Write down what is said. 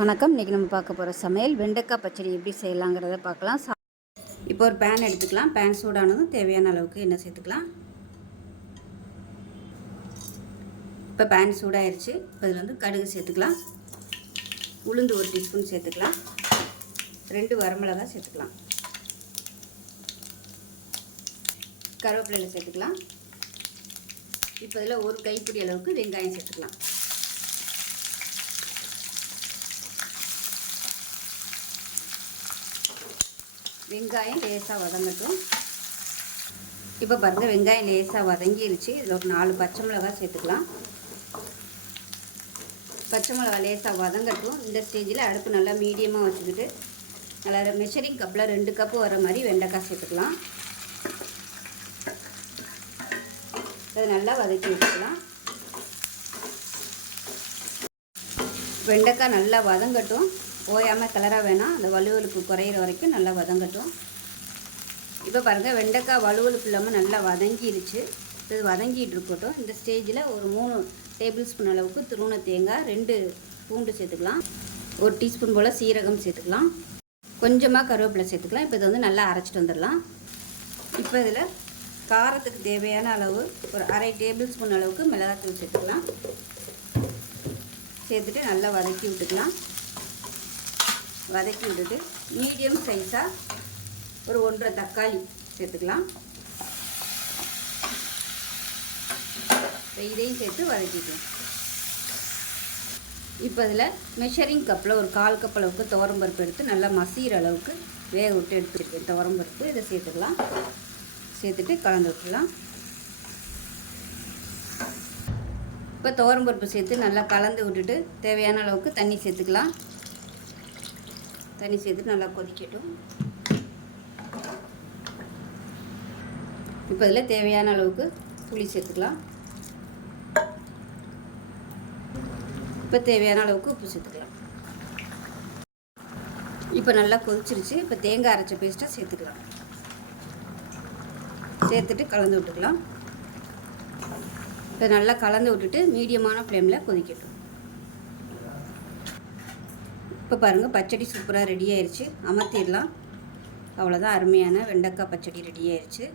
வணக்கம். இன்றைக்கி நம்ம பார்க்க போகிற சமையல் வெண்டைக்காய் பச்சடி எப்படி செய்யலாங்கிறத பார்க்கலாம். இப்போ ஒரு பேன் எடுத்துக்கலாம். பேன் சூடானதும் தேவையான அளவுக்கு எண்ணெய் சேர்த்துக்கலாம். இப்போ பேன் சூடாயிருச்சு. இப்போ இதில் வந்து கடுகு சேர்த்துக்கலாம். உளுந்து 1 டீஸ்பூன் சேர்த்துக்கலாம். 2 வரமிளகாய் சேர்த்துக்கலாம். கருவேப்பிலையில் சேர்த்துக்கலாம். இப்போ இதில் ஒரு கைப்பிடி அளவுக்கு வெங்காயம் சேர்த்துக்கலாம். வெங்காயம் லேசாக வதங்கட்டும். இப்போ பாருங்கள், வெங்காயம் லேசாக வதங்கிருச்சு. இதில் ஒரு 4 பச்சை மிளகாய் சேர்த்துக்கலாம். பச்சை மிளகாய் லேசாக வதங்கட்டும். இந்த ஸ்டேஜில் அடுப்பு நல்லா மீடியமாக வச்சுக்கிட்டு நல்லா மெஷரிங் கப்பில் 2 கப்பு வர மாதிரி வெண்டைக்காய் சேர்த்துக்கலாம். அதை நல்லா வதக்கி வச்சுக்கலாம். வெண்டைக்காய் நல்லா வதங்கட்டும். ஓயாமல் கிளற வேணாம். அந்த வலுவலுப்பு குறையிற வரைக்கும் நல்லா வதங்கட்டும். இப்போ பாருங்கள், வெண்டைக்காய் வலுவலுப்பு இல்லாமல் நல்லா வதங்கிடுச்சு. இது வதங்கிட்டு இருக்கட்டும். இந்த ஸ்டேஜில் ஒரு 3 டேபிள் ஸ்பூன் அளவுக்கு துருவன தேங்காய், 2 பூண்டு சேர்த்துக்கலாம். 1 டீஸ்பூன் போல் சீரகம் சேர்த்துக்கலாம். கொஞ்சமாக கருவேப்பிலை சேர்த்துக்கலாம். இப்போ இதை வந்து நல்லா அரைச்சிட்டு வந்துடலாம். இப்போ இதில் காரத்துக்கு தேவையான அளவு ஒரு 1/2 டேபிள் ஸ்பூன் அளவுக்கு மிளகாத்தூள் சேர்த்துக்கலாம். சேர்த்துட்டு நல்லா வதக்கி விட்டுக்கலாம். வதக்கி விட்டுட்டு மீடியம் சைஸாக ஒரு 1.5 தக்காளி சேர்த்துக்கலாம். இதையும் சேர்த்து வதக்கிக்கலாம். இப்போ இதில் மெஷரிங் கப்பில் ஒரு 1/4 கப் அளவுக்கு துவரம்பருப்பு எடுத்து நல்லா மசிகிற அளவுக்கு வேக விட்டு எடுத்துருக்கேன். துவரம்பருப்பு இதை சேர்த்துக்கலாம். சேர்த்துட்டு கலந்து விட்டுலாம். இப்போ துவரம்பருப்பு சேர்த்து நல்லா கலந்து விட்டுட்டு தேவையான அளவுக்கு தண்ணி சேர்த்துக்கலாம். தண்ணி சேர்த்து நல்லா கொதிக்கட்டும். இப்போ இதில் தேவையான அளவுக்கு புளி சேர்த்துக்கலாம். இப்போ தேவையான அளவுக்கு உப்பு சேர்த்துக்கலாம். இப்போ நல்லா கொதிச்சிருச்சு. இப்போ தேங்காய் அரைச்ச பேஸ்ட்டை சேர்த்துக்கலாம். சேர்த்துட்டு கலந்து விட்டுக்கலாம். இப்போ நல்லா கலந்து விட்டுட்டு மீடியமான ஃப்ளேமில் கொதிக்கட்டும். இப்போ பாருங்கள், பச்சடி சூப்பராக ரெடி ஆயிடுச்சு. அமர்த்திடலாம். அவ்வளோதான், அருமையான வெண்டைக்காய் பச்சடி ரெடி ஆயிடுச்சு.